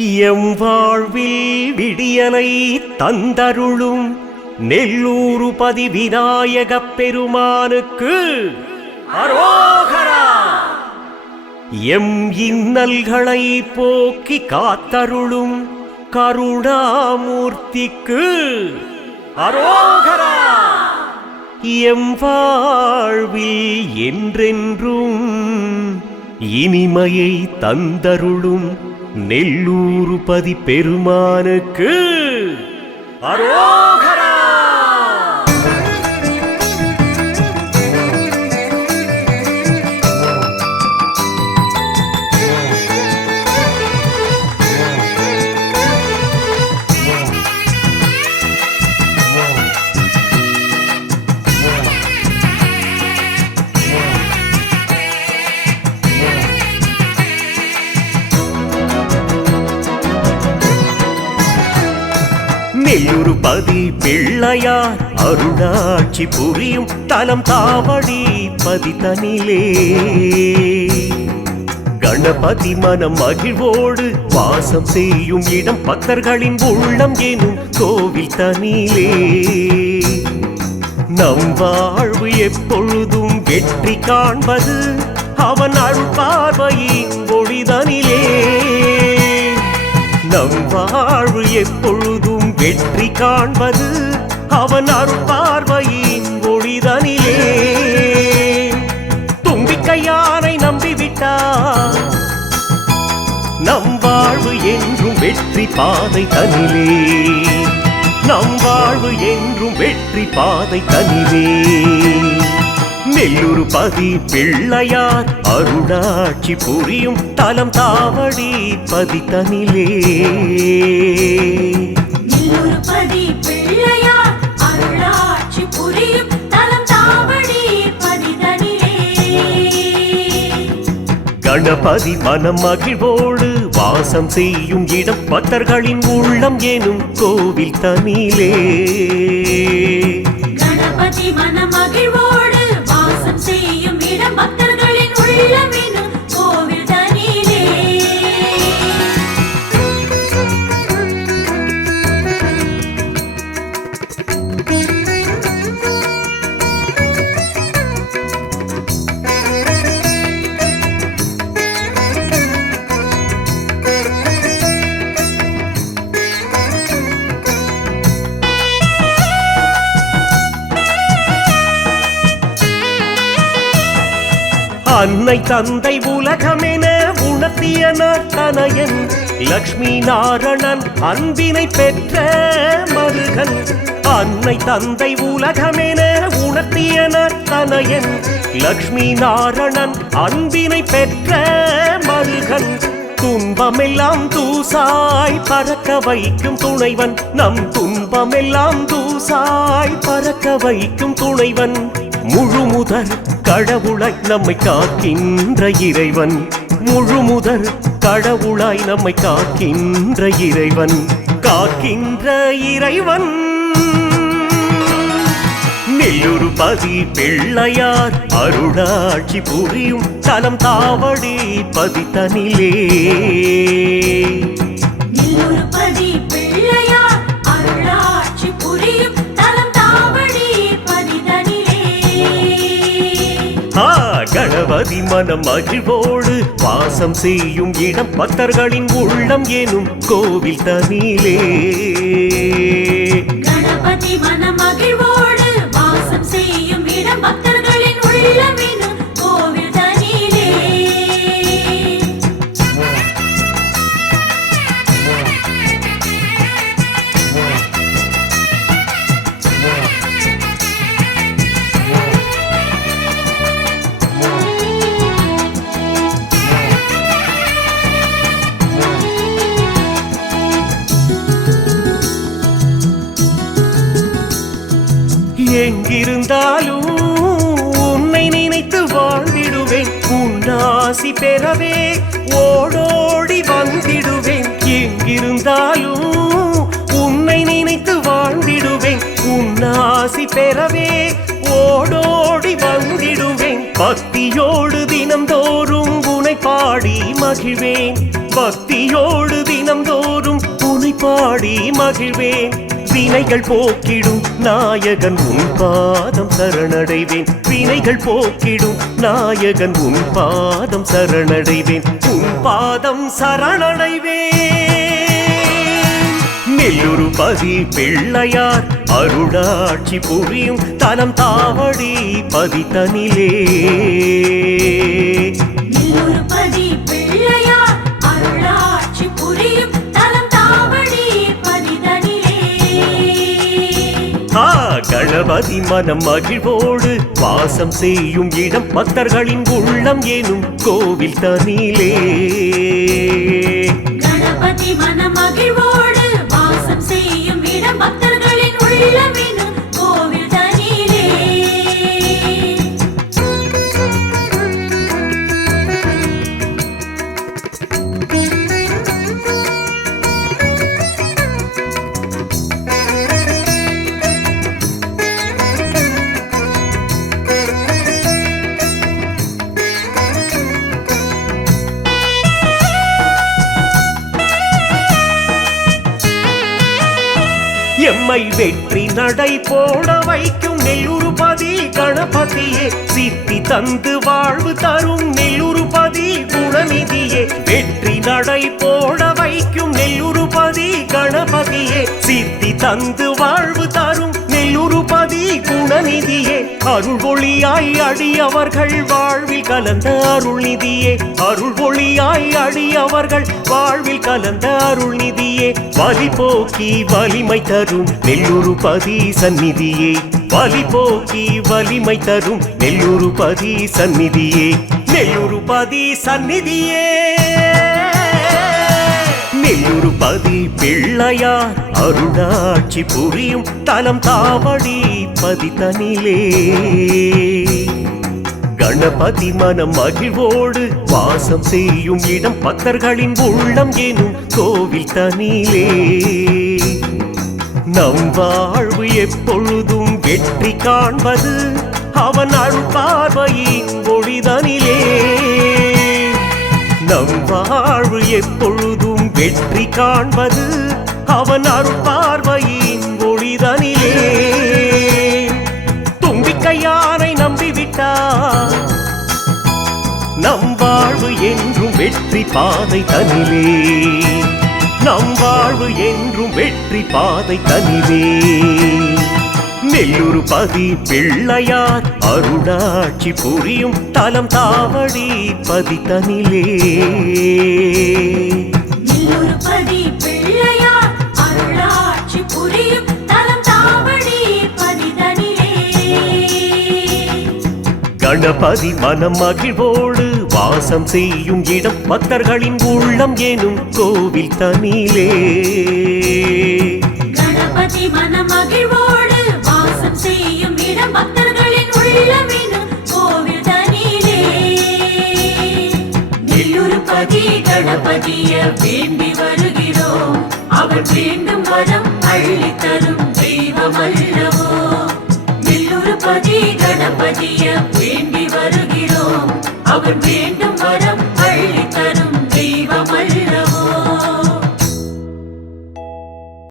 M வாழ்வில் விடியனை தந்தருளும் நெல்லூரு பதி விநாயக பெருமானுக்கு அரோகரா. எம் இன்னல்களை போக்கி காத்தருளும் கருணாமூர்த்திக்கு அரோகரா. எம் வாழ்வில் என்றென்றும் இனிமையை தந்தருளும் நெல்லூருபதி பெருமானுக்கு அரோக திருப்பதி பிள்ளையார் அருளாட்சி புரியும் தலம் தாவடி பதித்தனிலே கணபதி மனம் மகிழ்வோடு வாசம் செய்யும் இடம் பக்தர்களின் உள்ளம் எனும் கோவில் தனிலே. நம் வாழ்வு எப்பொழுதும் வெற்றி காண்பது அவன் அருள் பார்வையின் ஒளிதனிலே. நம் வாழ்வு எப்பொழுதும் வெற்றி காண்பது அவன் அருள்பார்வையின் ஒளிதனிலே. தும்பிக்கையானை நம்பிவிட்டார் நம் வாழ்வு என்றும் வெற்றி பாதை தனிலே. நம் வாழ்வு என்றும் வெற்றி பாதை தனிலே. நெல்லூர் பதி பிள்ளையார் அருளாட்சி புரியும் தலம் தாவடி பதித்தனிலே கணபதி மனம் மகிழ்வோடு வாசம் செய்யும் இடம் பக்தர்களின் உள்ளம் எனும் கோவில் தனிலே அன்னை தந்தை உலகமென உணர்த்திய நாட்டனையன் லக்ஷ்மி நாரணன் அன்பினை பெற்ற மருகன். அன்னை தந்தை உலகமென உணர்த்திய நாட்டனையன் லக்ஷ்மி நாரணன் அன்பினை பெற்ற மருகன். துன்பமெல்லாம் தூசாய் பறக்க வைக்கும் துணைவன். நம் துன்பமெல்லாம் தூசாய் பறக்க வைக்கும் துணைவன். முழு முதற் கடவுளாய் நம்மை காக்கின்ற இறைவன். முழு முதற் கடவுளாய் நம்மை காக்கின்ற இறைவன். காக்கின்ற இறைவன். நெல்லூரு பதி பிள்ளையார் அருளாட்சி புரியும் தலம் தாவடி பதித்தனிலே. கணபதி மனம் மகிழ்வோடு வாசம் செய்யும் இடம் பக்தர்களின் உள்ளம் எனும் கோவில் தனியிலே கணபதி மனமகிழ்வோடு வாசம் எங்கிருந்தாலும் உன்னை நினைத்து வாழ்ந்திடுவேன். உன்னாசி பெறவே ஓடோடி வந்திடுவேன். எங்கிருந்தாலும் உன்னை நினைத்து வாழ்ந்திடுவேன். உன்னாசி பெறவே ஓடோடி வந்திடுவேன். பக்தியோடு தினந்தோறும் உனை பாடி மகிழ்வேன். பக்தியோடு தினம்தோறும் உனை பாடி மகிழ்வேன். வினைகள் போக்கிடும். நாயகன் உன் பாதம் சரணடைவேன். வினைகள் போக்கிடும். நாயகன் உன் பாதம் சரணடைவேன். உன் பாதம் சரணடைவேன். நெல்லுரு பதி பிள்ளையார் அருளாட்சி புரியும். தனம் தாவடி பதித்தனிலே கணபதி மனம் மகிழ்வோடு வாசம் செய்யும் இடம் பக்தர்களின் உள்ளம் எனும் கோவில் தனிலே. கணபதி மனமகிழ்வோடு வாசம் எம்மை வெற்றி நடை போட வைக்கும் நெல்லுருபதி கணபதியே. சித்தி தந்து வாழ்வு தரும் நெல்லுருபதி குணநிதியே. வெற்றி நடை போட வைக்கும் நெல்லுருபதி கணபதியே. சித்தி தந்து வாழ்வு தரும் குணநிதியே அருள் ஒளியாய் அடியவர்கள் வாழ்வில் கலந்த அருள் நிதியே அருள் ஒளியாய் அடியவர்கள் வாழ்வில் கலந்த அருள் நிதியே வலி போக்கி வலிமை தரும் நெல்லூரு பதி சந்நிதியே வலி போக்கி வலிமை தரும் நெல்லூரு பதி சந்நிதியே நெல்லூரு பதி சந்நிதியே நெல்லூரு பதி பிள்ளையார் அருளாட்சி புரியும் தலம் தாவடி கணபதி தனிலே. கணபதி மனம் மகிழ்வோடு வாசம் செய்யும் இடம் பக்தர்களின் உள்ளம் எனும் கோவில் தனிலே. நம் வாழ்வு எப்பொழுதும் வெற்றி காண்பது அவன் அருள் பார்வையின் ஒளிதனிலே. நம் வாழ்வு எப்பொழுதும் வெற்றி காண்பது அவன் அருள் பார்வையின் நம் வாழ்வு என்றும் வெற்றி பாதை தனிலே. நம் வாழ்வு என்றும் வெற்றி பாதை தனிலே. நெல்லூரு பதி பிள்ளையார் அருளாட்சி புரியும் தலம் தாவடி பதித்தனிலே நில்லுருப்பதி பதி கணபதி மனம் மகிழ்வோடு வாசம் செய்யும் இடம் பக்தர்களின் உள்ளம் எனும் கோவில் தனிலே. கணபதி மனம் மகிழ்வோடு வாசம் செய்யும் இடம் பக்தர்களின் உள்ளம் எனும் கோவில் தனிலே. நெல்லுருப்பதி கணபதிய வேண்டி வருகிறோம். அவர் வேண்டும் வரம் அள்ளி தரும் தெய்வம் அல்லவோ. நெல்லுருப்பதி வேண்டி வருகிறோம். அவர் வேண்டும்